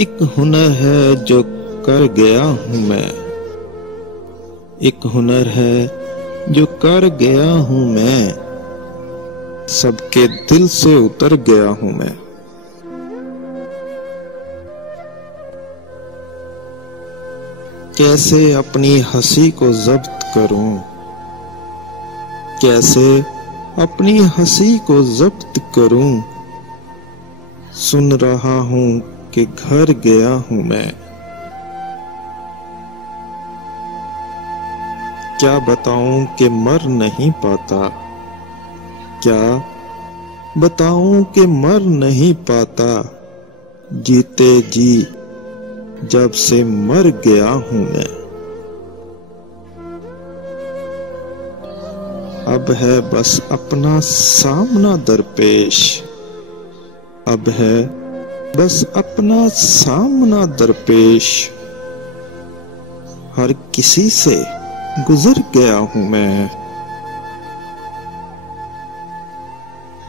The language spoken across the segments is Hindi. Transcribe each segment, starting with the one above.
एक हुनर है जो कर गया हूं मैं, एक हुनर है जो कर गया हूं मैं, सबके दिल से उतर गया हूं मैं। कैसे अपनी हंसी को जब्त करूं, कैसे अपनी हंसी को जब्त करूं, सुन रहा हूं कि घर गया हूं मैं। क्या बताऊं कि मर नहीं पाता, क्या बताऊं कि मर नहीं पाता, जीते जी जब से मर गया हूं मैं। अब है बस अपना सामना दरपेश, अब है बस अपना सामना दरपेश, हर किसी से गुजर गया हूं मैं।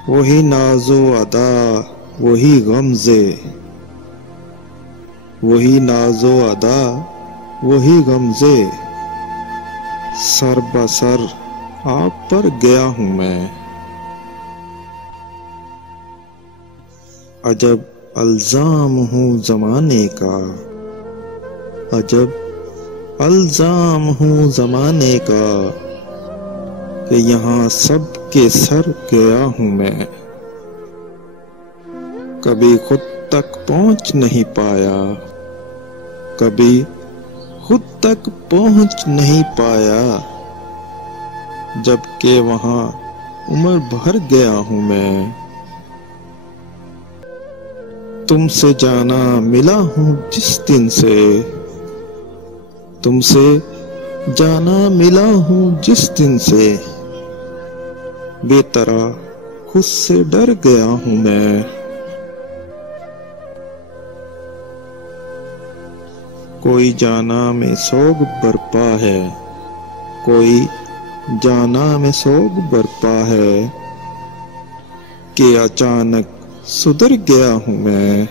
वही नाजो अदा वही गमज़े, वही नाजो अदा वही गमज़े, सर बसर आप पर गया हूं मैं। अजब अल्जाम हूँ ज़माने का, अजब अल्जाम हूँ ज़माने का, कि यहाँ सब के सर गया हूँ मैं। कभी खुद तक पहुँच नहीं पाया, कभी खुद तक पहुँच नहीं पाया, जबकि वहाँ उम्र भर गया हूँ मैं। तुमसे जाना मिला हूँ जिस दिन से, तुमसे जाना मिला हूँ जिस दिन से, बेतरह खुद से डर गया हूँ मैं। कोई जाना में सोग बरपा है, कोई जाना में सोग बरपा है, कि अचानक सुधर गया हूं मैं।